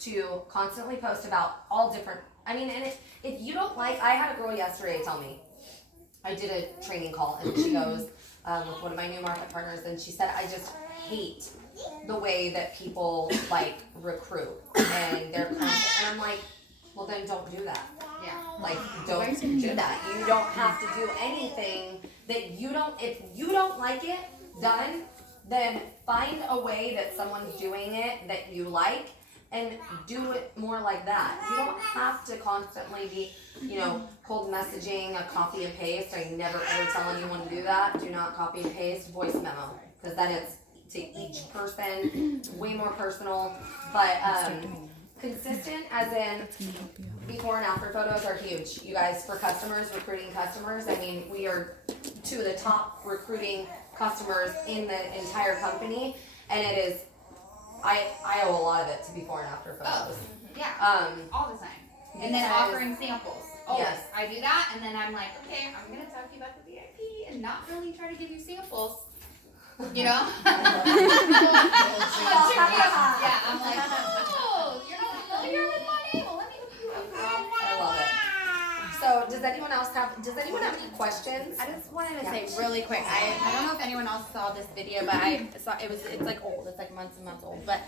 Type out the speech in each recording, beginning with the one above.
to constantly post about all different, and if you don't like, I had a girl yesterday tell me, I did a training call, and she goes, with one of my new market partners, and she said, I just hate the way that people like recruit and they're constant, and I'm like, well then don't do that. Yeah. Like don't do that. You don't have to do anything that you don't, if you don't like it done, then find a way that someone's doing it that you like and do it more like that. You don't have to constantly be, cold messaging, a copy and paste. I never ever tell anyone to do that. Do not copy and paste voice memo, because then it's to each person, way more personal. But consistent, as in before and after photos are huge. You guys, for customers, recruiting customers, we are two of the top recruiting customers in the entire company, and it is, I owe a lot of it to before and after photos. Yeah, all the time. And then offering samples. Always. Yes. I do that, and then I'm like, okay, I'm going to talk to you about the VIP and not really try to give you samples. You know? Yeah, I'm like, oh, you're not familiar with money? Well, let me hook you up. I love it. So, does anyone have any questions? I just wanted to say really quick, I don't know if anyone else saw this video, but it's like old, it's like months and months old, but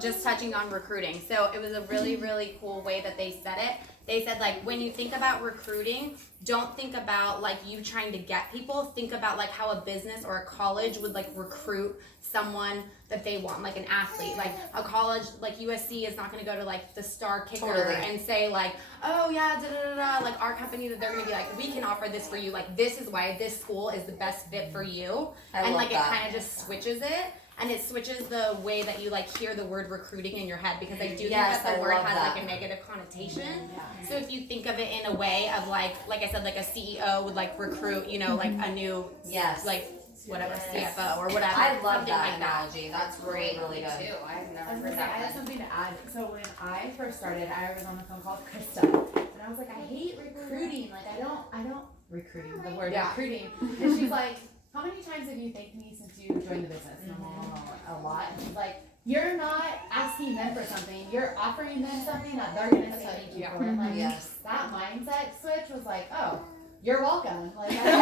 just touching on recruiting. So it was a really, really cool way that they said it. They said, like, when you think about recruiting, don't think about like you trying to get people, think about like how a business or a college would like recruit someone that they want, like an athlete. Like a college like USC is not going to go to like the star kicker and say like, oh yeah, da da da da, like our company, that they're going to be like, we can offer this for you, like this is why this school is the best fit for you. And like it kind of just switches it. And it switches the way that you like hear the word recruiting in your head, because I do think that the word has like a negative connotation. So if you think of it in a way of like I said, like a CEO would like recruit, like a new like whatever CFO or whatever. I love that analogy. That's really good. Too. I've never heard I that. have something to add. So when I first started, I was on the phone call with Krista, and I was like, I hate recruiting. Like I don't recruiting the word recruiting. And she's like, how many times have you thanked me since you joined the business? And I'm like, a lot. And she's like, you're not asking them for something. You're offering them something that they're gonna say thank you for. And like that mindset switch was like, oh, you're welcome. Like, you're joining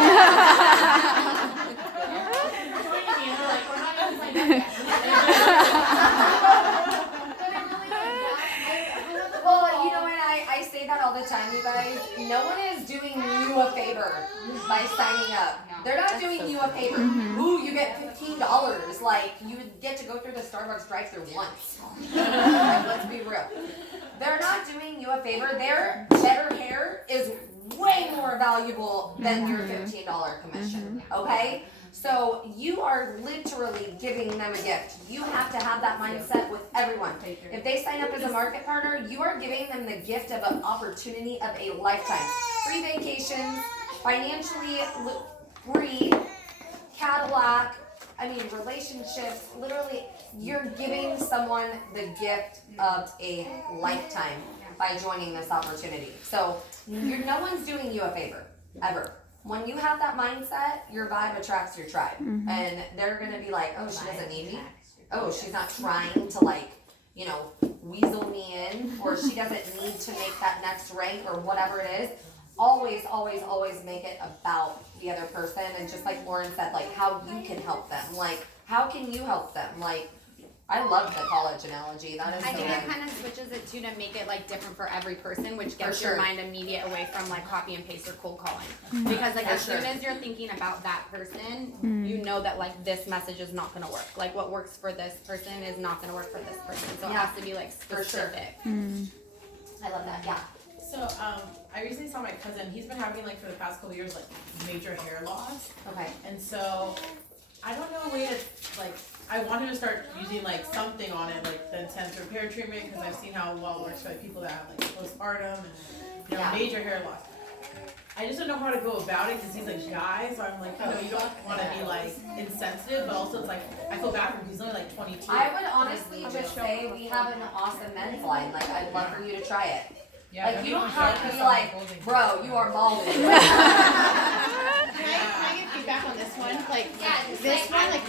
me, and they're like, we're not gonna sign up yet. Well, I say that all the time, you guys. No one is doing you a favor by signing up. They're not doing you a favor. Ooh, you get $15. Like, you would get to go through the Starbucks drive-thru once. Like, let's be real. They're not doing you a favor. Their better hair is way more valuable than your $15 commission. Okay? So you are literally giving them a gift. You have to have that mindset with everyone. If they sign up as a market partner, you are giving them the gift of an opportunity of a lifetime. Free vacations, financially free, Cadillac, relationships. Literally, you're giving someone the gift of a lifetime by joining this opportunity. So no one's doing you a favor, ever. When you have that mindset, your vibe attracts your tribe. And they're going to be like, oh, she doesn't need me. Oh, she's not trying to weasel me in, or she doesn't need to make that next rank or whatever it is. Always, always, always make it about the other person. And just like Lauren said, like how you can help them. Like, how can you help them? Like, I love the college analogy. That is so I think good. it kind of switches it too to make it like different for every person, which gets your mind immediate away from like copy and paste or cold calling. Because like as soon as you're thinking about that person, you know that like this message is not going to work. Like what works for this person is not going to work for this person. So it has to be like specific. I love that. Yeah. So I recently saw my cousin. He's been having like for the past couple years like major hair loss. Okay. And so I don't know a way to like. I wanted to start using like something on it, like the intense repair treatment, because I've seen how well it works for like, people that have like postpartum and major hair loss. I just don't know how to go about it because he's a guy, so I'm like, you don't want to be like insensitive, but also it's like I feel bad for him. He's only like 22. I would honestly just say we have an awesome men's line. Like, I'd love for you to try it. Yeah, like, you don't have to be like, bro, you are balding. Can I get feedback on this one? like this one, like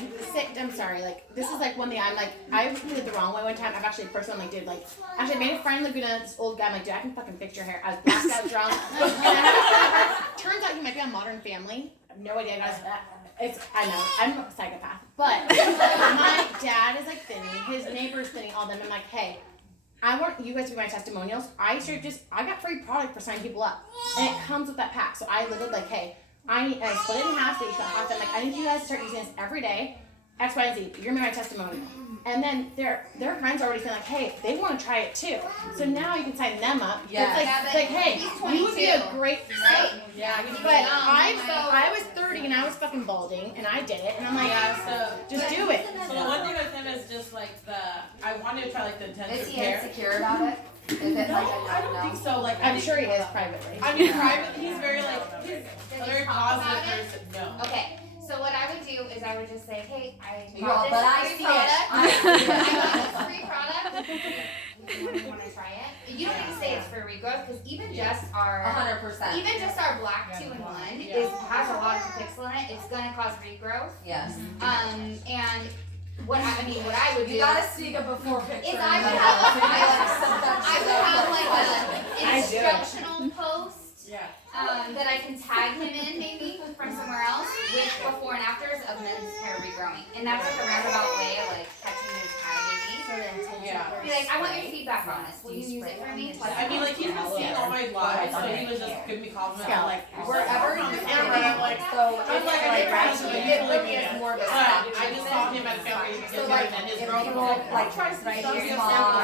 I'm sorry, like this is like one thing I'm like I did it the wrong way one time. I've actually personally like did like actually made a friend Laguna, this old guy. I'm like, dude, I can fucking fix your hair. I was blacked out drunk, and I had a turns out he might be on Modern Family. I have no idea, guys. I know I'm a psychopath, but my dad is like thinning, his neighbor's thinning, all them. I'm like, hey, I want you guys to be my testimonials. I got free product for signing people up, and it comes with that pack. So I literally like, hey, I split it in half, so you got half. I'm like, I need you guys to start using this every day. X, Y, and Z. You're gonna be my testimonial. And then their friends already feel like, hey, they want to try it too. So now you can sign them up. Yeah. It's like, hey, you would be a great Right? Yeah. but I was 30 and I was fucking balding and I did it and I'm like, just do it. So the one thing with him is just like I wanted to try like the Is intensive he care. insecure about it? Is it No, like I don't think so. Like I'm sure he is privately. I mean, privately, he's very like he's a very positive person. No. Okay, so what I would do is I would just say, hey, I You got all, this but I free see product. it. I got this free product. You want to try it? You don't need to say it's for regrowth because even just our 100%. even just our black 2-in-1 has a lot of pixel in it. It's gonna cause regrowth. Yes. And what I would do. You gotta sneak a before picture. Is I would have like an instructional post Yeah. that I can tag him in maybe from somewhere else with before and afters of men's hair regrowing. And that's like a roundabout way of like catching his eye maybe. Yeah. Be like, I want your feedback on this. Will you use it for me? I mean, like he's been seeing all my lives, so he was just giving me compliments. I'm like, Wherever on you're camera, I'm like, so it's like, I like, never had to it be really is more of a but stop. I just saw him at family So get like, and his if girlfriend people was like, like try some right stuff. here, He's small,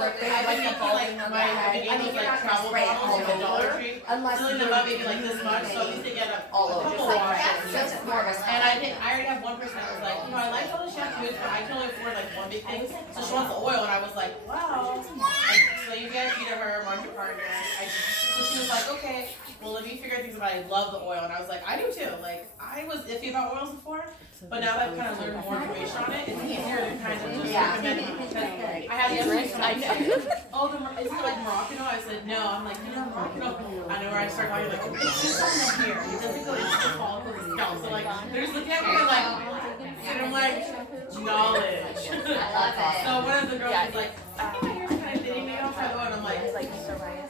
I've been making like my beginning like travel bottles at Dollar Tree, unless filling them up maybe like this much, so at least they get all a over. couple Just like, washes. that's more of a And I already have one person that was like, I like all the shampoos, but I can only afford like one big thing. So she wants the oil, and I was like, wow. And so you guys feed her market partner. So she was like, okay, well let me figure out things about it. I love the oil, and I was like, I do too. Like I was iffy about oils before, but now that I've kind of learned more information on it, it's easier to kind of just recommend it. Because I had the other person I know. Oh, isn't it like Moroccan? I said no. I'm like, you know Moroccan. I know where I started talking like, it's just on the hair. It doesn't go into the follicle of the scalp. So like, they're just looking at me and like, and I'm like, knowledge. I love it. So one of the girls was like, I think my hair's kind of thinning. Maybe I'll try the oil. And I'm like,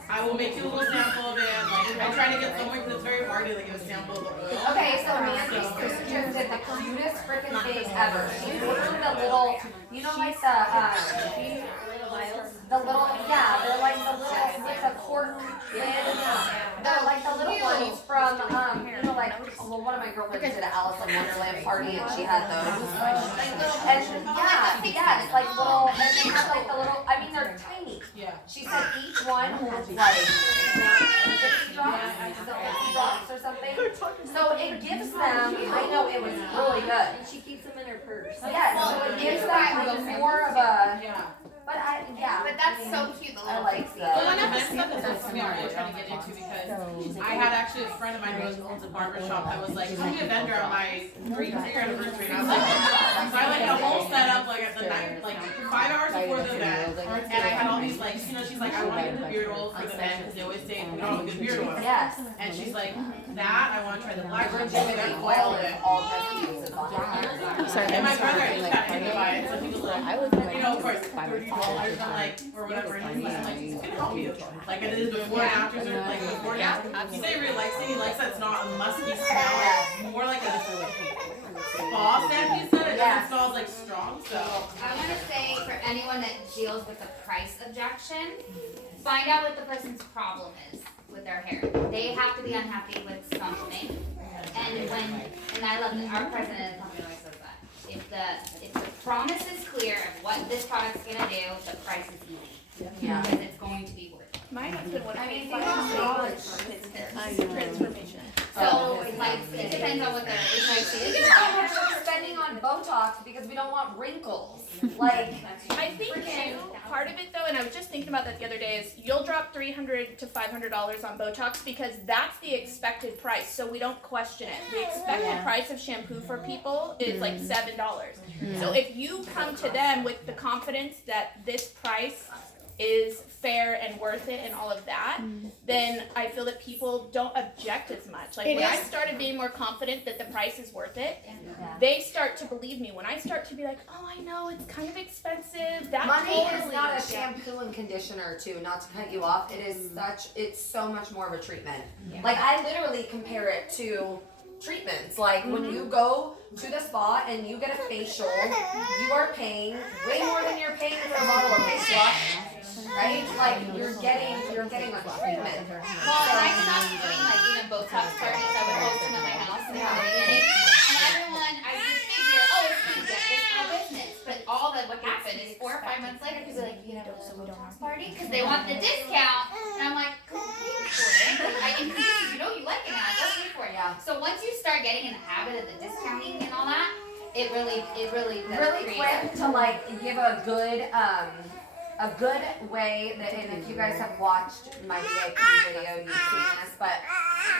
I will make you a little sample of it. Like, I'm trying to get somewhere because it's very hard to like, get a sample of the oil. Okay, so Mandy's sister just did the cutest freaking thing ever. She ordered the little, you know, like the little, yeah, they're like the little, with a cord lid. They're like the little ones from, you know, like, well, one of my girlfriends did an Alice in Wonderland party and she had those. And yeah, it's like little, and they have like the little, I mean, they're tiny. Yeah. She said each one holds like 50 drops or something. So it gives them, I know it was really good. She keeps them in her purse. Yeah, so it gives them like more of a, Yeah. but But that's so cute. The I little like Well, the. one of the stuff that's something I'm really trying to get into because I had actually a friend of mine who owns a barber shop that was like, come be a vendor on my 3-year anniversary. And I was like, so I like a whole setup like at the night, like 5 hours before the event. And I had all these like, you know, she's like, I want to get the beard oil for the men because they always say we don't have a good beard oil. Yes. And she's like, that, I want to try the black one, Jimmy that oil oil is it. all just uses on it. And my brother just got hit by it, so he was like, you know, of course, $30, I'm like, or whatever, and he's like, it's gonna help you. Like it is before and afters, or like before and after. He said he really likes it, he likes that it's not a musky smell, it's more like a spa scent, he said, it doesn't smell like strong, so. I want to say for anyone that deals with the price objection, find out what the person's problem is with their hair. They have to be unhappy with something. And I love that our president of the company always says that. If the promise is clear of what this product's gonna do, the price is easy. Yeah. Because it's going to be worth it. My husband would I mean, pay $5 transformation. So, like, it depends on what the We can have how much we're spending on Botox because we don't want wrinkles. Like, I think too, part of it though, and I was just thinking about that the other day, is you'll drop $300 to $500 on Botox because that's the expected price, so we don't question it. The expected price of shampoo for people is like $7. So if you come to them with the confidence that this price is fair and worth it and all of that, then I feel that people don't object as much. Like when I started being more confident that the price is worth it, they start to believe me. When I start to be like, oh, I know it's kind of expensive, that Money totally is not a shampoo and conditioner too, not to cut you off. It is it's so much more of a treatment. Like I literally compare it to treatments. Like when you go to the spa and you get a facial, you are paying way more than you're paying for a bottle of face wash, right? Like you're getting a treatment. Well, and I stopped doing like even Botox parties. I would host them at my house in the beginning, and everyone, I would figure, oh, it's gonna get this for business. But all that would happen is 4 or 5 months later, because they're like, you know, a Botox party, because they want the discount, and I'm like, go pay for it. I increase, you know, you like it now, go pay for it. Yeah. So once you start getting in the habit of the discounting and all that, it really does Really create quick to like give a good way that, and if you guys have watched my VIP video, you've seen this, but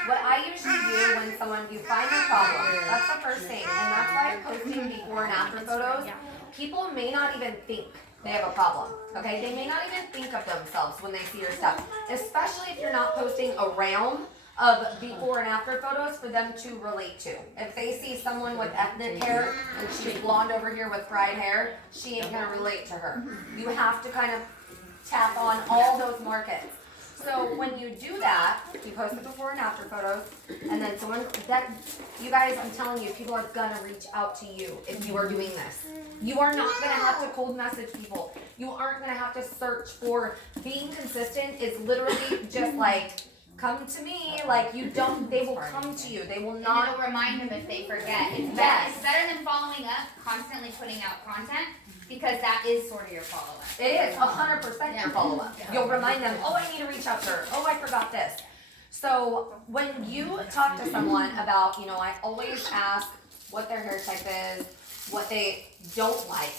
what I usually do when you find a problem, that's the first thing, and that's why I'm posting before and after photos. People may not even think they have a problem, okay? They may not even think of themselves when they see your stuff, especially if you're not posting a realm of before and after photos for them to relate to. If they see someone with ethnic hair and she's blonde over here with fried hair, she ain't gonna relate to her. You have to kind of tap on all those markets. So when you do that, you post the before and after photos, and then you guys, I'm telling you, people are gonna reach out to you if you are doing this. You are not gonna have to cold message people. You aren't gonna have to search for. Being consistent is literally just like, come to me, like they will come to you. They will And not. it'll remind them if they forget. It's Yes. better than following up, constantly putting out content, because that is sort of your follow-up. It is 100% your follow-up. You'll remind them, oh, I need to reach out to her. Oh, I forgot this. So when you talk to someone about, I always ask what their hair type is, what they don't like.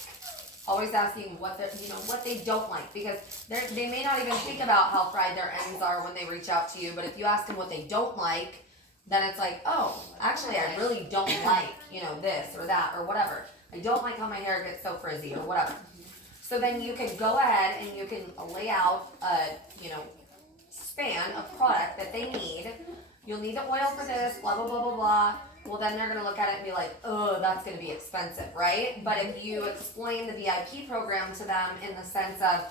Always asking what they don't like, because they may not even think about how fried their ends are when they reach out to you. But if you ask them what they don't like, then it's like, oh, actually, I really don't like, this or that or whatever. I don't like how my hair gets so frizzy or whatever. So then you can go ahead and you can lay out a, span of product that they need. You'll need the oil for this, blah, blah, blah, blah, blah. Well, then they're gonna look at it and be like, oh, that's gonna be expensive, right? But if you explain the VIP program to them in the sense of,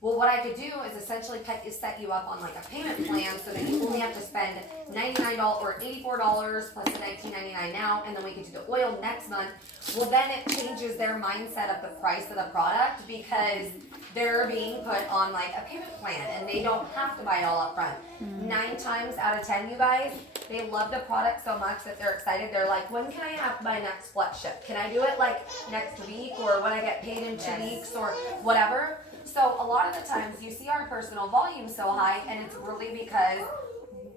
well, what I could do is essentially set you up on like a payment plan so that you only have to spend $99 or $84 plus the $19.99 now, and then we can do the oil next month. Well, then it changes their mindset of the price of the product, because they're being put on like a payment plan and they don't have to buy it all up front. 9 times out of 10, you guys, they love the product so much that they're excited. They're like, when can I have my next flex ship? Can I do it like next week, or when I get paid in 2 weeks, or whatever? So a lot of the times you see our personal volume so high, and it's really because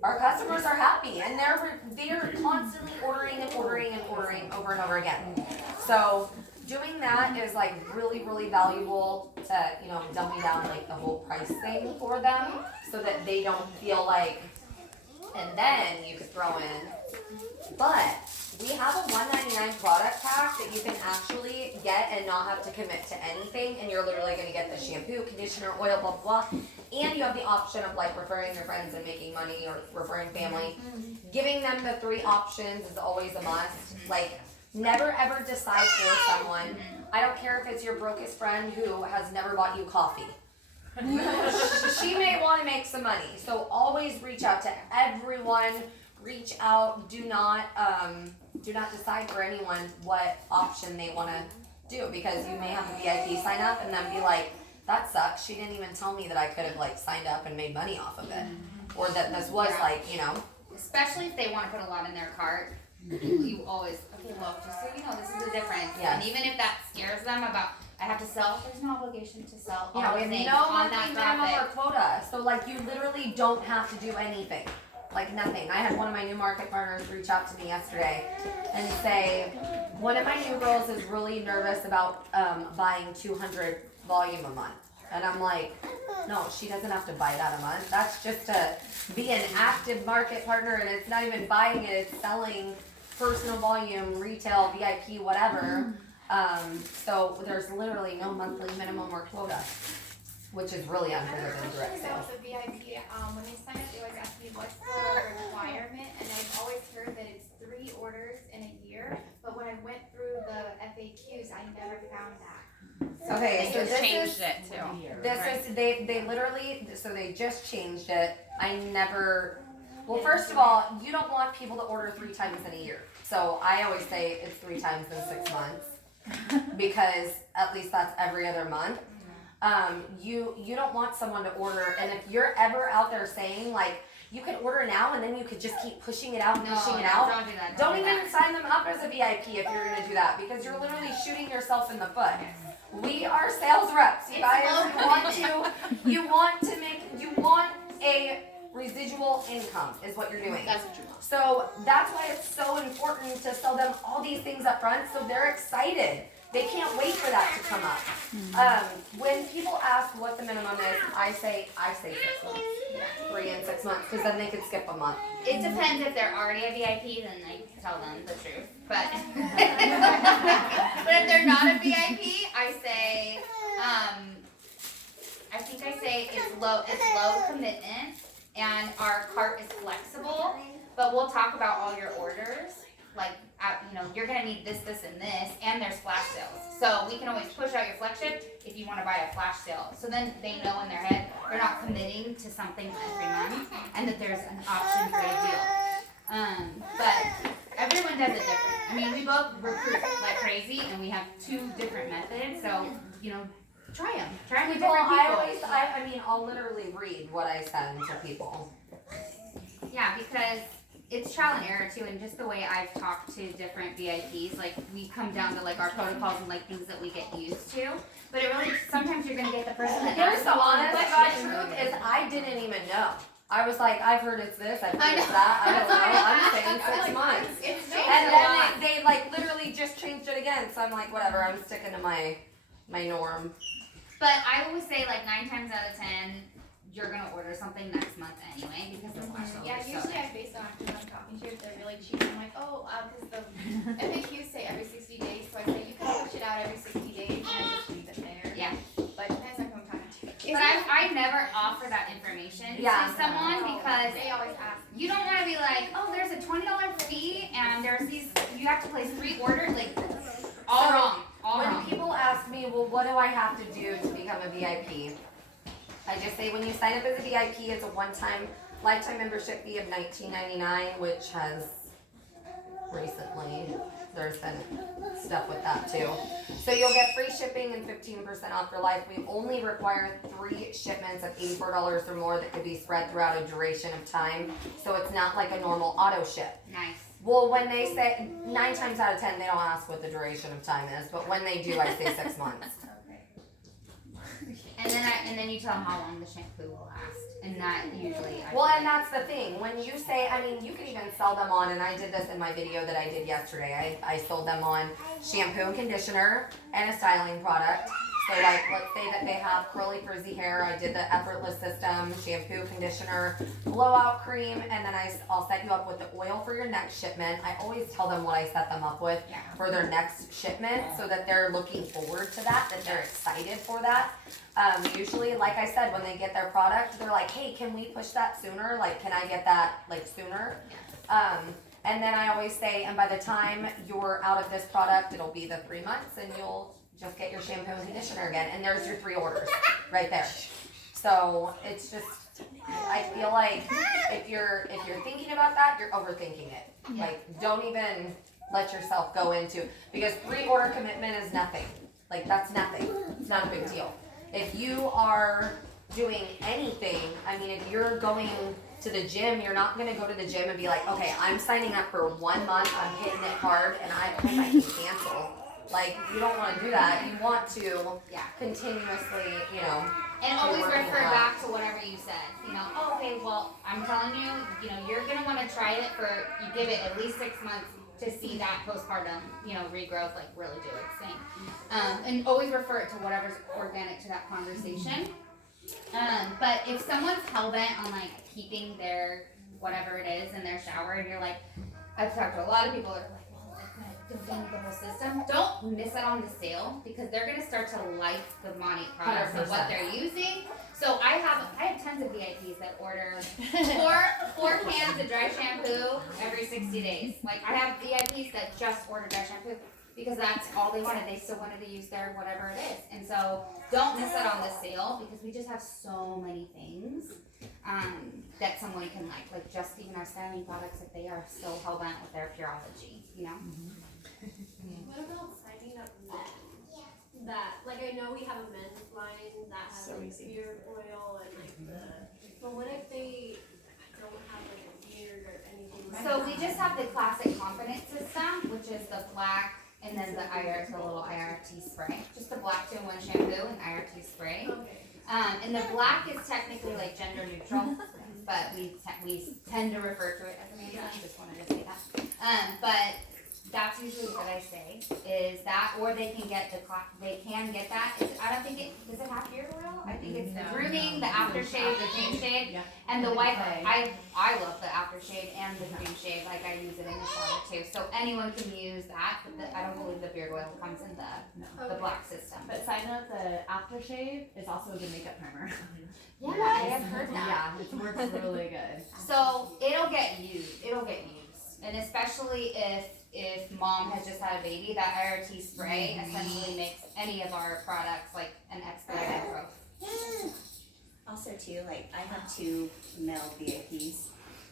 our customers are happy and they're constantly ordering and ordering and ordering over and over again. So doing that is like really, really valuable to, dummy down like the whole price thing for them, so that they don't feel like, and then you could throw in, but we have a $199 product pack that you can actually get and not have to commit to anything, and you're literally going to get the shampoo, conditioner, oil, blah, blah, blah, and you have the option of like referring your friends and making money, or referring family. Giving them the 3 options is always a must. Like, never ever decide for someone. I don't care if it's your brokest friend who has never bought you coffee. She may want to make some money, so always reach out to everyone. Reach out. Do not decide for anyone what option they want to do, because you may have a VIP sign up and then be like, that sucks. She didn't even tell me that I could have like signed up and made money off of it, or that this was Especially if they want to put a lot in their cart. You always, okay, well, just so you know, this is the difference. Yes. And even if that scares them about, I have to sell, there's no obligation to sell all Yeah, the we things have no on monthly that minimum or profit. quota. So like you literally don't have to do anything. Like nothing. I had one of my new market partners reach out to me yesterday and say, one of my new girls is really nervous about buying 200 volume a month. And I'm like, no, she doesn't have to buy that a month. That's just to be an active market partner, and it's not even buying it, it's selling personal volume, retail, VIP, whatever. So there's literally no monthly minimum or quota. which is really I have unfair a than question direct about sales. the VIP. When they sign up, they always ask me what's the requirement, and I've always heard that it's 3 orders in a year. But when I went through the FAQs, I never found that. Okay, so They just this changed is, it too. this is, they literally, so they just changed it. I never, well, first of all, you don't want people to order 3 times in a year. So I always say it's 3 times in 6 months, because at least that's every other month. You don't want someone to order, and if you're ever out there saying like, you can order now and then you could just keep pushing it out and pushing it out. Don't do that. Don't do even that. sign them up as a VIP if you're gonna do that, because you're literally shooting yourself in the foot. We are sales reps, you It's guys. low You want a residual income is what you're doing. That's the truth. So that's why it's so important to sell them all these things up front, so they're excited. They can't wait for that to come up. When people ask what the minimum is, I say 6 months, 3 and 6 months, because then they could skip a month. It depends if they're already a VIP, then I tell them the truth. But but if they're not a VIP, I say I think I say it's low commitment and our cart is flexible, but we'll talk about all your orders. Like, you're gonna need this, this, and this, and there's flash sales. So we can always push out your flagship if you wanna buy a flash sale. So then they know in their head, they're not committing to something every month, and that there's an option for a deal. But everyone does it different. I mean, we both recruit like crazy, and we have 2 different methods, so, try them. Try them with different people. I'll literally read what I send to people. Yeah, because it's trial and error too, and just the way I've talked to different VIPs, like we come down to like our protocols and like things that we get used to. But it really, sometimes you're gonna get the person that Here's asks the you all the honest God questions. truth is I didn't even know. I was like, I've heard it's this, I've I heard it's know. that, I don't That's know, why I'm saying I 6 months. It's changed And a lot. then they like literally just changed it again, so I'm like, whatever, I'm sticking to my norm. But I always say like 9 times out of 10, you're gonna order something next month anyway because the flash sales Yeah, are so usually good. I base it on who I'm talking to. If they're really cheap, I'm like, because the FAQs say every 60 days, so I say you can push it out every 60 days, and I just leave it there. Yeah. But it depends on who I'm talking to. But I never offer that information Yeah. to someone because They always ask. you don't want to be like, oh, there's a $20 fee and there's these, you have to place 3 orders, like, all So, wrong, all When wrong. people ask me, well, what do I have to do to become a VIP? I just say when you sign up as a VIP, it's a one-time lifetime membership fee of $19.99, which has recently, there's been stuff with that too. So you'll get free shipping and 15% off for life. We only require 3 shipments of $84 or more that could be spread throughout a duration of time. So it's not like a normal auto ship. Nice. Well, when they say 9 times out of 10, they don't ask what the duration of time is, but when they do, I say 6 months. And then you tell them how long the shampoo will last. And that usually, Well, and that's the thing. When you say, you can even sell them on, and I did this in my video that I did yesterday. I sold them on shampoo and conditioner and a styling product. So like, let's say that they have curly frizzy hair. I did the effortless system, shampoo, conditioner, blowout cream, and then I'll set you up with the oil for your next shipment. I always tell them what I set them up with for their next shipment so that they're looking forward to that they're excited for that. Usually, like I said, when they get their product, they're like, hey, can we push that sooner? Like, can I get that like sooner? And then I always say, and by the time you're out of this product, it'll be the 3 months and you'll just get your shampoo and conditioner again. And there's your 3 orders right there. So it's just, I feel like if you're thinking about that, you're overthinking it. Like, don't even let yourself go into, because 3 order commitment is nothing. Like, that's nothing. It's not a big deal. If you are doing anything, if you're going to the gym, you're not going to go to the gym and be like, okay, I'm signing up for 1 month, I'm hitting it hard, and I hope I can cancel. Like, you don't want to do that. You want to continuously, and always working refer out. back to whatever you said. Okay, well, I'm telling you, you're going to want to try it you give it at least 6 months to see that postpartum, regrowth, like really do its thing. And always refer it to whatever's organic to that conversation. But if someone's hell-bent on like keeping their whatever it is in their shower, and you're like, I've talked to a lot of people that are like, well, defend the whole system. Don't miss out on the sale because they're gonna start to like the Monty products and what they're using. So I have tons of VIPs that order four cans of dry shampoo every 60 days. Like I have VIPs that just order dry shampoo because that's all they wanted. They still wanted to use their whatever it is. And so don't miss out on the sale because we just have so many things that someone can like. Like just even our styling products, if they are so hell bent with their Pureology, you know? What about signing up men? That, like, I know we have a men's line that has like beard oil and like but what if they don't have like a beard or anything like So that? we just have the classic confidence system, which is the black and then the little IRT spray. Just the black 2-in-1 shampoo and IRT spray. Okay. And the black is technically like gender neutral, but we tend to refer to it as a man. I just wanted to say that. But that's usually what I say is that, or they can get that. I don't think does it have beard oil? I think it's the grooming, the aftershave, the clean shave, and the wipe. I love the aftershave and the clean shave. Like I use it in the shower too. So anyone can use that, but I don't believe the beard oil comes in the black system. But side note, the aftershave is also a good makeup primer. Yeah, I have heard that. Yeah, it works really good. So it'll get used, and especially if mom has just had a baby, that IRT spray essentially makes any of our products like an expedited growth. Also too, like I have 2 male VIPs.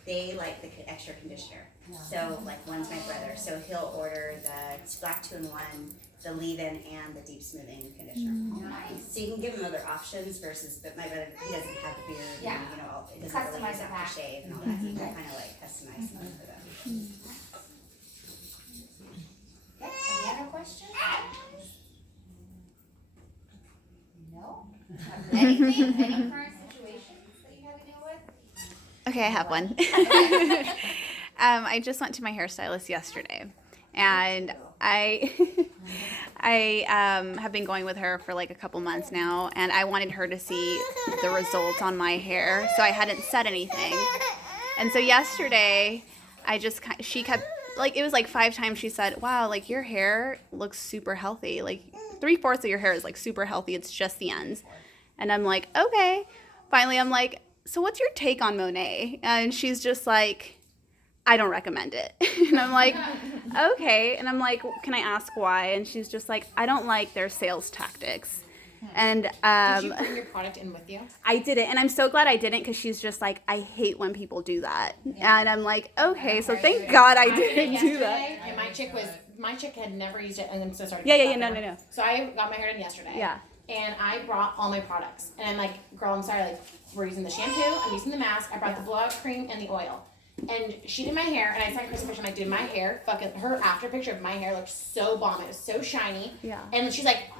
They like the extra conditioner. So like one's my brother, so he'll order the black 2-in-1, the leave-in, and the deep smoothing conditioner. Nice. So you can give him other options versus, but my brother, he doesn't have the beard, Yeah. and, it doesn't really Customize use the pack. aftershave and all that. So you can kind of like customize stuff for them. Okay, any other questions? No? Anything? Any current situations that you have to deal with? Okay, I have one. I just went to my hairstylist yesterday, and I have been going with her for like a couple months now, and I wanted her to see the results on my hair, so I hadn't said anything. And so yesterday, she kept, like, it was like 5 times she said, wow, like your hair looks super healthy. Like 3/4 of your hair is like super healthy. It's just the ends. And I'm like, okay. Finally, I'm like, so what's your take on Monet? And she's just like, I don't recommend it. And I'm like, okay. And I'm like, can I ask why? And she's just like, I don't like their sales tactics. And did you bring your product in with you? I didn't, and I'm so glad I didn't, because she's just like, I hate when people do that. And I'm like, okay, so thank God I didn't do that. And my chick had never used it, and I'm so sorry. Yeah, no. So I got my hair done yesterday. Yeah. And I brought all my products, and I'm like, girl, I'm sorry, like we're using the shampoo, I'm using the mask, I brought the blowout cream and the oil. And she did my hair, and I sent Chris a picture. I'm like, dude, my hair, fucking, her after picture of my hair looked so bomb. It was so shiny. Yeah. And she's like,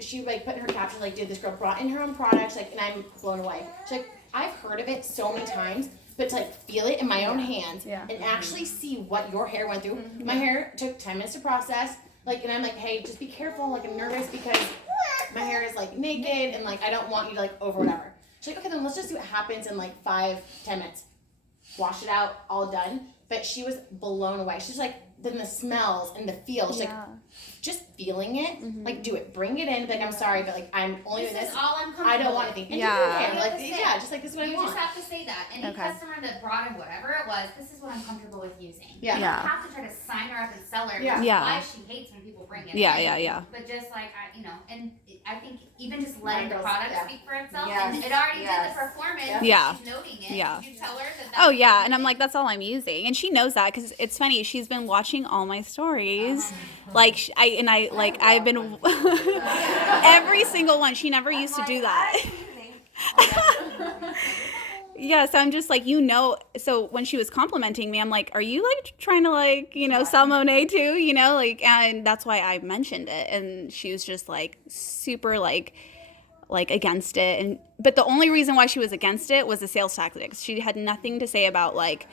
she like put in her caption, like, dude, this girl brought in her own products, like, and I'm blown away. She's like, I've heard of it so many times, but to like feel it in my own hands and actually see what your hair went through. My hair took 10 minutes to process. Like, and I'm like, hey, just be careful. Like, I'm nervous because my hair is like naked, and like, I don't want you to like over whatever. She's like, okay, then let's just see what happens in like 5-10 minutes. Wash it out, all done. But she was blown away. She's like, then the smells and the feel. She's like, just feeling it, like, do it, bring it in. Like, I'm sorry, but like, I'm only This with is this. all I'm comfortable I don't want with. anything. And Yeah. you can, You like, have to say yeah, it. just like this is what I You want. just have to say that. Any Okay. customer that brought in whatever it was, this is what I'm comfortable with using. Yeah. You Yeah. don't have to try to sign her up and sell her. Yeah. That's Yeah. why she hates when people bring it Yeah, in. But just like, and I think even just letting the girls, product yeah. speak for itself, Yes. and it already did Yes. the performance. Yeah. She's noting it. Yeah. Did you tell her that Oh yeah, and I'm like, that's all I'm using, and she knows that, because it's funny. She's been watching all my stories, like I've been every single one. She never used to do that. Yeah, so I'm just like, so when she was complimenting me, I'm like, are you like trying to like, sell Monet too, like, and that's why I mentioned it, and she was just like super like against it, but the only reason why she was against it was the sales tactics. She had nothing to say about like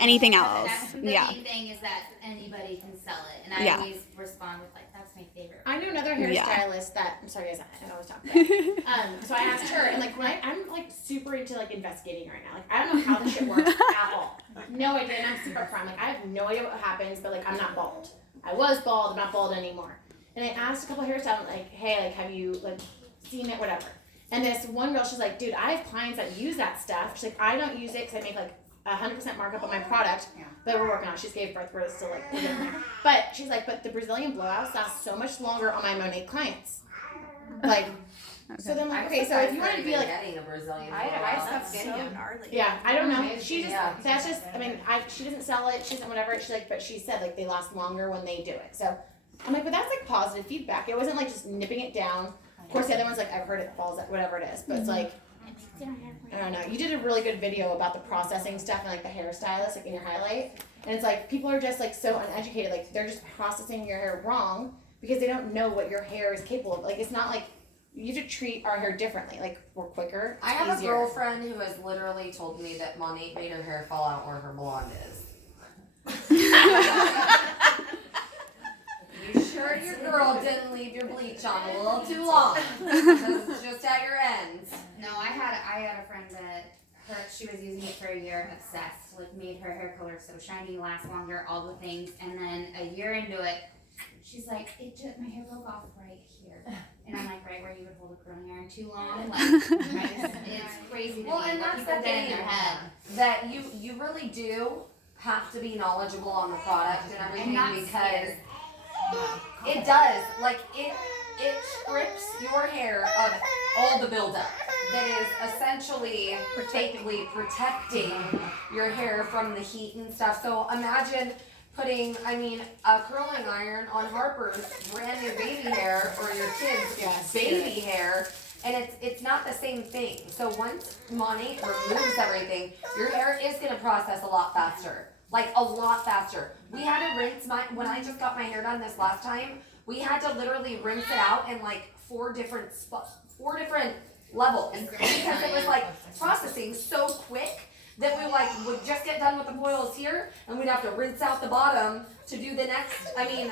anything else. That's the main thing is that anybody can sell it, and I always respond with like, that's my favorite. I knew another hairstylist that, I'm sorry guys, I always talk about so I asked her, and like when I'm like super into like investigating right now, like I don't know how this shit works at all. No idea, and I'm super prime. Like I have no idea what happens, but like I'm not bald. I was bald, I'm not bald anymore. And I asked a couple hairstylists, like, hey, like, have you, like, seen it, whatever. And this one girl, she's like, dude, I have clients that use that stuff. She's like, I don't use it because I make, like, 100% markup on my product, but we're working on it. She just gave birth, we're still, like, in there. But she's like, but the Brazilian blowouts last so much longer on my Monet clients. Like, so then, like, okay, so if you want to be, like, getting a Brazilian I blowout. stopped getting them. yeah, I don't know. She just, Yeah. that's just, I mean, she doesn't sell it, she doesn't whatever, she's like, but she said, like, they last longer when they do it. So, I'm like, but that's, like, positive feedback. It wasn't, like, just nipping it down. Of course, the other one's, like, I've heard it falls, whatever it is, but it's, like, I don't know. You did a really good video about the processing stuff and, like, the hairstylist, like, in your highlight. And it's, like, people are just, like, so uneducated. Like, they're just processing your hair wrong because they don't know what your hair is capable of. Like, it's not, like, you have to treat our hair differently. Like, we're quicker, I have easier. a girlfriend who has literally told me that Monique made her hair fall out where her blonde is. You sure your girl didn't leave your bleach on a little too long? Because it's just at your ends. No, I had a friend that she was using it for a year, obsessed, like made her hair color so shiny, last longer, all the things, and then a year into it, she's like, my hair broke off right here. And I'm like, right where you would hold a curling iron too long, like, it's crazy to Well, me and what that's people the get in thing, their head. that you really do have to be knowledgeable on the product and everything, not because scared. it does, like, it strips your hair of all the buildup that is essentially protecting your hair from the heat and stuff. So imagine putting, a curling iron on Harper's brand new baby hair or your kid's baby hair, and it's not the same thing. So once Monique removes everything, your hair is gonna process a lot faster. Like, a lot faster. We had to rinse when I just got my hair done this last time, we had to literally rinse it out in like 4 different levels. Because it was like processing so quick that we would just get done with the foils here and we'd have to rinse out the bottom to do the next. Lauren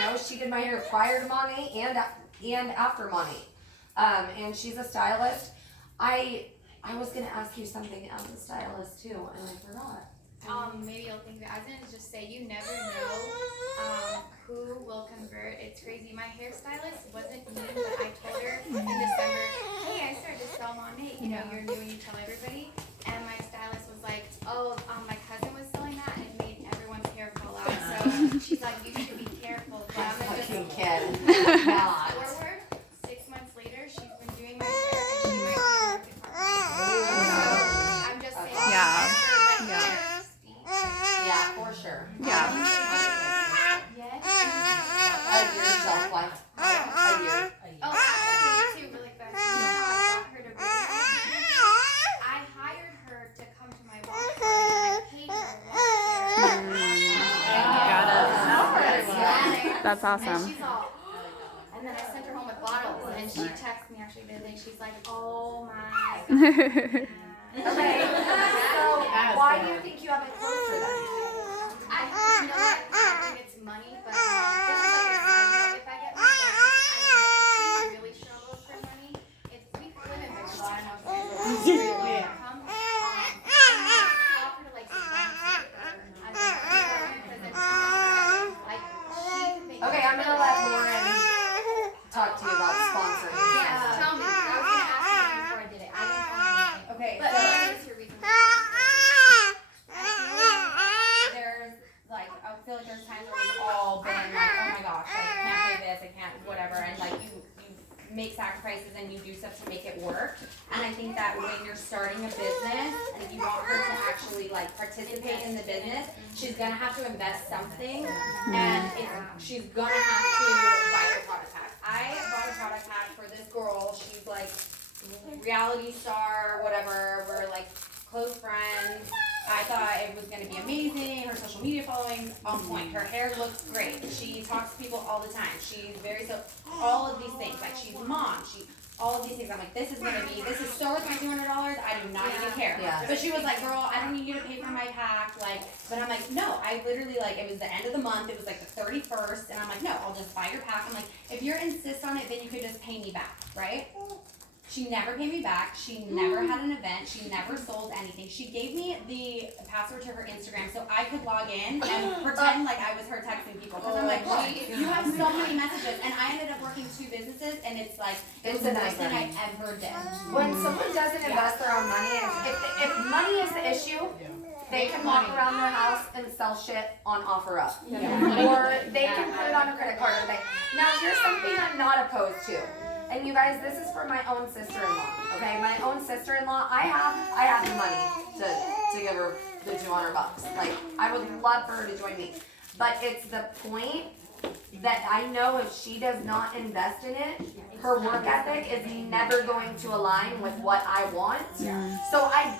knows she did my hair prior to Monty and after Monty. And she's a stylist. I was gonna ask you something as a stylist too, and I forgot. Maybe you'll think that I was gonna just say you never know who will convert. It's crazy. My hairstylist wasn't me, but I told her in December, hey, I started to sell Monet. You know, you're new and you tell everybody. And my stylist was like, oh, my cousin was selling that and it made everyone's hair fall out. So she's like, you should be careful. But I'm gonna just forward. 6 months later, she's been doing my hair and she might be a market partner. I'm just saying. Yeah, for sure. Yeah. Yes. A year shelf life. A year. Oh, actually, too, really fast. You know how I got her to bring I hired her to come to my wash party and I paid her to wash hair. That's awesome. And she's all, and then I sent her home with bottles and she texted me actually the other day. She's like, oh my God. Okay, so why do you think you haven't closed for that? You know what? I think it's money, but this is like a side note. If I get my bonus, she really struggles for money. If we live in Bridgewater, I don't know if you guys know, come, offer to like sponsor her. I don't know, because it's like she can make. Okay, I'm gonna let Lauren talk to you about sponsoring. Yes, tell me. I was gonna ask you before I did it. I didn't know anything. Okay, But so what is your reason? there's like, I feel like there's times where we've all been like, oh my gosh, like, I can't pay this, I can't whatever, and like you make sacrifices and you do stuff to make it work. And I think that when you're starting a business and you want her to actually like participate in the business, she's gonna have to invest something, and she's gonna have to buy a product pack. I bought a product pack for this girl. She's like reality star, whatever. We're like close friends. I thought it was going to be amazing. Her social media following on point. Her hair looks great. She talks to people all the time. She's very all of these things. Like, she's a mom. All of these things. I'm like, this is so worth my $200. I do not even care. Yeah. But she was like, girl, I don't need you to pay for my pack. Like, but I'm like, no, I literally, like, it was the end of the month. It was like the 31st. And I'm like, no, I'll just buy your pack. I'm like, if you're insist on it, then you could just pay me back, right? She never paid me back. She never had an event. She never sold anything. She gave me the password to her Instagram so I could log in and pretend like I was her texting people. Because I'm like, look, you have so many messages. And I ended up working 2 businesses, and it's like, it was the worst thing I ever did. When someone doesn't invest their own money, if money is the issue, they can walk around their house and sell shit on OfferUp. Or they can put it on a credit card. Now, here's something I'm not opposed to. And you guys, this is for my own sister-in-law, okay? My own sister-in-law, I have the money to give her the $200. Like, I would love for her to join me. But it's the point that I know if she does not invest in it, her work ethic is never going to align with what I want. So I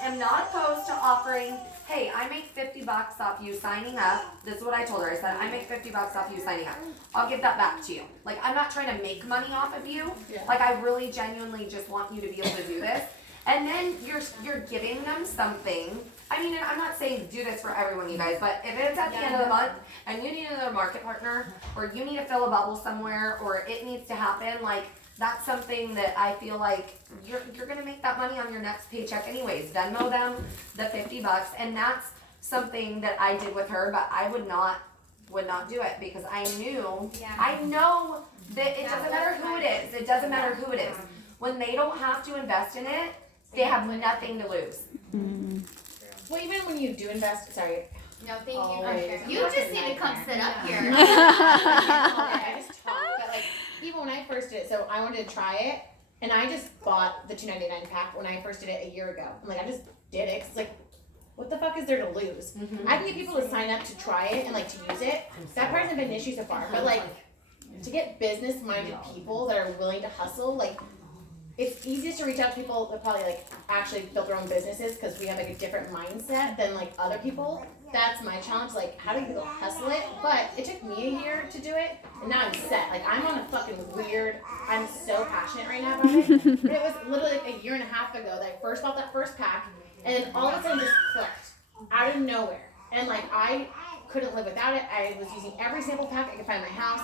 am not opposed to offering, hey, I make $50 off you signing up. This is what I told her. I said, I make $50 off you signing up. I'll give that back to you. Like, I'm not trying to make money off of you. Like, I really genuinely just want you to be able to do this. And then you're giving them something. I mean, and I'm not saying do this for everyone, you guys, but if it's at the end of the month and you need another market partner, or you need to fill a bubble somewhere, or it needs to happen, like, that's something that I feel like you're gonna make that money on your next paycheck anyways. Venmo them the $50, and that's something that I did with her, but I would not do it because I know that it doesn't matter who it is. It doesn't matter who it is. When they don't have to invest in it, they have nothing to lose. Well, even when you do invest, sorry. No, thank you for sharing. You just need to come sit up here. I just talk, but like, even when I first did it, so I wanted to try it, and I just bought the $2.99 pack when I first did it a year ago. I'm like, I just did it, 'cause it's like, what the fuck is there to lose? I can get people to sign up to try it and like to use it. That part hasn't been an issue so far, but like, to get business-minded people that are willing to hustle, like, it's easiest to reach out to people that probably like actually built their own businesses because we have like a different mindset than like other people. That's my challenge, like how do people hustle it? But it took me a year to do it, and now I'm set. Like I'm on a fucking weird, I'm so passionate right now about it. But it was literally like a year and a half ago that I first bought that first pack, and then all of a sudden just clicked out of nowhere. And like I couldn't live without it. I was using every sample pack I could find in my house.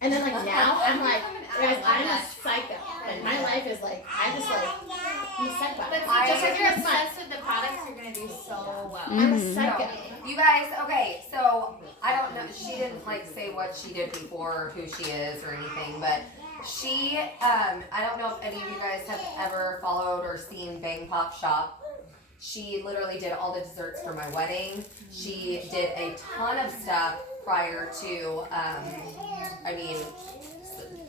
And then like now I'm like, guys, I'm a psycho. Like my life is like, I'm a psycho. But just because you're obsessed with the products, you're gonna do so well. I'm a psycho. You guys, okay, so I don't know, she didn't like say what she did before or who she is or anything, but she, I don't know if any of you guys have ever followed or seen Bang Pop Shop. She literally did all the desserts for my wedding. She did a ton of stuff prior to,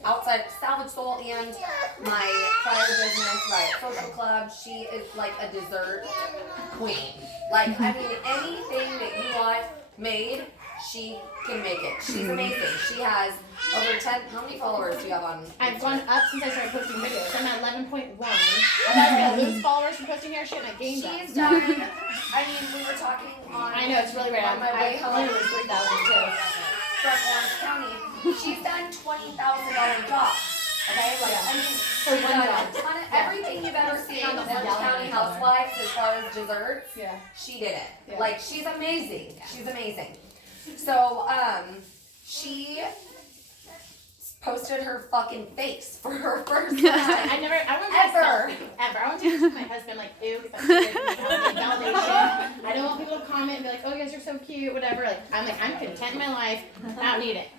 outside Salvage Soul and my prior business, right, Social Club. She is like a dessert queen. Like, I mean, anything that you want made, she can make it. She's amazing. She has over 10, how many followers do you have on Instagram? I've gone up since I started posting videos. I'm at 11.1. I thought I was gonna lose followers from posting hair shit, and I gained them. She's done, I mean, we were talking on, I know, it's really rare. on my way home I lose 3,000 too. from Orange County. She's done $20,000 jobs. Okay, like, I mean, For she's one done job. a ton of everything you've ever seen on the Orange County Housewives as far as desserts. Yeah. She did it. Yeah. Like, she's amazing. She's amazing. So, she posted her fucking face for her first time. I want to take this to my husband, like, ew, because I'm validation. I don't want people to comment and be like, oh, you guys are so cute, whatever. Like, I'm content in my life. I don't need it.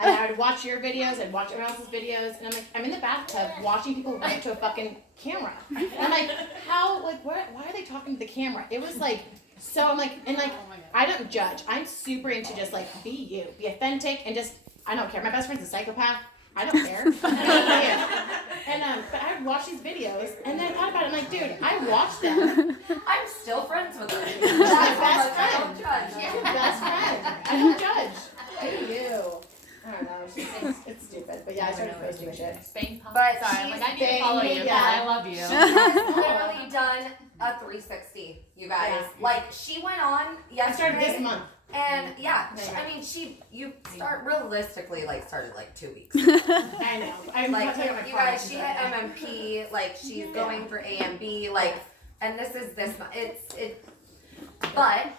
I would watch your videos, I'd watch everyone else's videos, and I'm like, I'm in the bathtub watching people run to a fucking camera. And I'm like, why are they talking to the camera? It was like, so I'm like, and like, I don't judge. I'm super into just like, be you, be authentic, and just, I don't care. My best friend's a psychopath. I don't care. And but I would watch these videos, and then I thought about it. I'm like, dude, I watched them. I'm still friends with her. She's my best friend. I don't judge. She's your best friend. I don't judge. Do you? I don't know. It's stupid, but yeah, I started posting shit. But Sorry, she's like I need to follow you. yeah. I love you. literally done a 360, you guys. Yeah. Like, she went on I yesterday. started this month. And yeah, I mean, you start realistically started like 2 weeks. I know. I'm Like, talking about my you guys, products, she but had yeah. MMP, like she's going for AMB, like, and this is this, but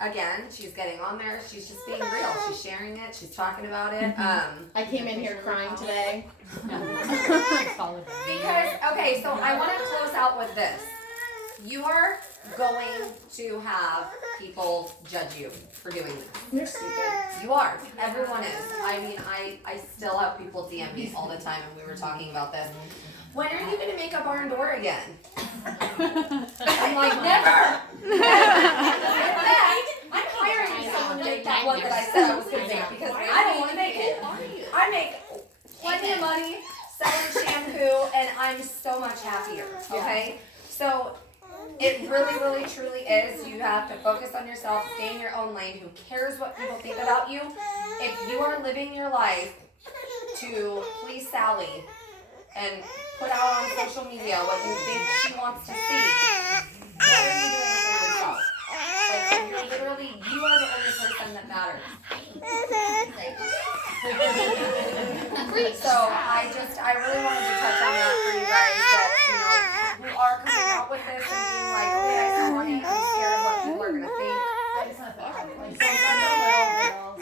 again, she's getting on there. She's just being real. She's sharing it. She's talking about it. I came in here crying today. Because, okay, so I want to close out with this. You are going to have people judge you for doing this. You're stupid. You are. Everyone is. I mean, I still have people DM me all the time, and we were talking about this. When are you going to make a barn door again? I'm like, never! In fact, I'm hiring someone to make that one that I said I was going to make because I don't want to make it. I make plenty of money selling shampoo, and I'm so much happier, okay? So it really, really, truly is. You have to focus on yourself, stay in your own lane. Who cares what people think about you? If you are living your life to please Sally and put out on social media what you think she wants to see, what are you doing for yourself? Like, you're literally, you are the only person that matters. So I really wanted to touch on that for you guys that, you know, who are coming out with this and being like, okay, I still want it, I'm scared of what people are gonna think. I just want to like little girls.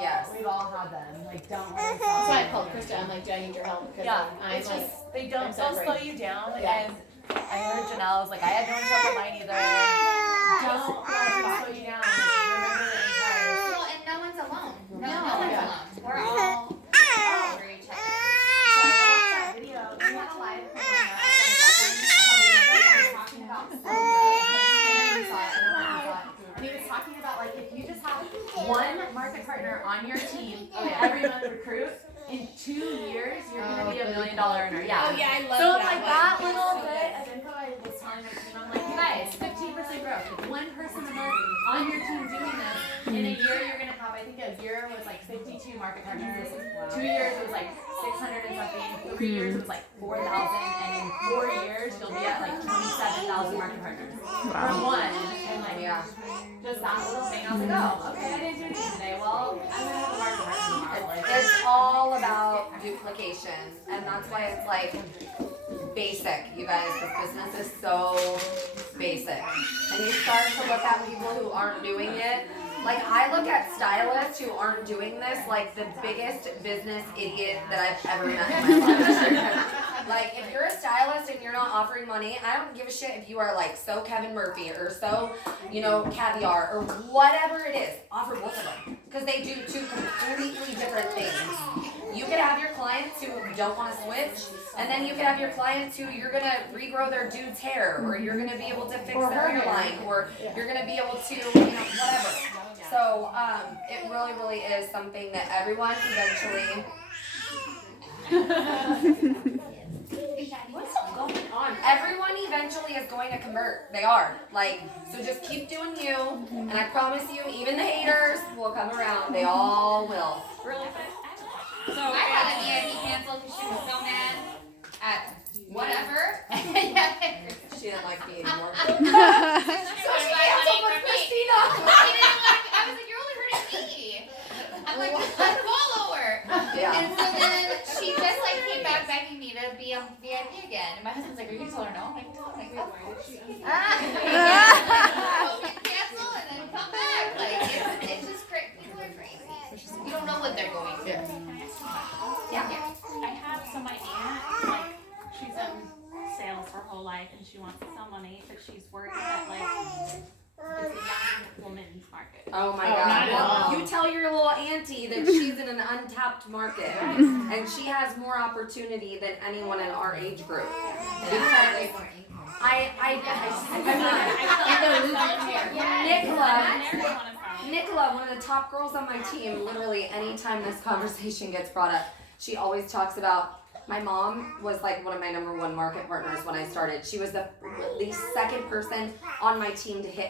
Yes. We've all had them. Like, don't let them That's why I called Krista. I'm like, do I need your help? Because Yeah, I'm it's like, just they I'm don't slow separated. you down. Yeah. And I heard Janelle was like, I had no one show up at mine either. Don't let them slow you down. Remember the entire. Well, and no one's alone. No No, one's yeah. alone. We're all over each other. So I watched that video. We had a live talking about and he was talking about like if you just have one market partner on your team, every month recruit, in 2 years you're gonna be $1 million earner. Yeah. Oh yeah, I love So that like one. that little bit of info I was telling my team, I'm like, you guys, 15% growth. If one person a month on your team doing this, in a year you're gonna have, I think a year was like 52 market partners. 2 years it was like 600 and something. 3 years it was like 4,000, and in 4 years you'll be at like 27,000 market partners. From one, and like just that little thing. I was like, oh, okay, I didn't do anything today. Well, I'm gonna have a market partner tomorrow. Like, It's all about duplication, and that's why it's like basic, you guys. This business is so basic, and you start to look at people who aren't doing it. Like, I look at stylists who aren't doing this like the biggest business idiot that I've ever met in my life. Like, if you're a stylist and you're not offering money, I don't give a shit if you are like so Kevin Murphy or so, you know, Caviar or whatever it is. Offer both of them, because they do two completely different things. You could have your clients who don't want to switch, and then you could have your clients who you're gonna regrow their dude's hair, or you're gonna be able to fix their hairline, or you're gonna be able to, you know, whatever. So it really, really is something that everyone eventually. What's going on? Everyone eventually is going to convert. They are. Like, so just keep doing you, and I promise you, even the haters will come around. They all will. Really fast. So I had a VIP canceled because she was so mad at whatever. She didn't like me anymore. So she canceled with Christina. I was like, you're only hurting me. I'm like, unfollow her. Yeah. And so then she just like came back begging me to be on VIP again. And my husband's like, are you gonna tell her no? I'm like, no. I'm like, cancel and then come back. Like, it's just crazy. People are crazy. You don't know what they're going through. yeah. I have so my aunt, like, she's in sales her whole life and she wants to sell money, but she's worried that like it's a young woman's market. Oh my not God. at Well, all. you tell your little auntie that she's in an untapped market, and she has more opportunity than anyone in our age group. Because Nicola, one of the top girls on my team, literally anytime this conversation gets brought up, she always talks about, my mom was like one of my #1 market partners when I started. She was the second person on my team to hit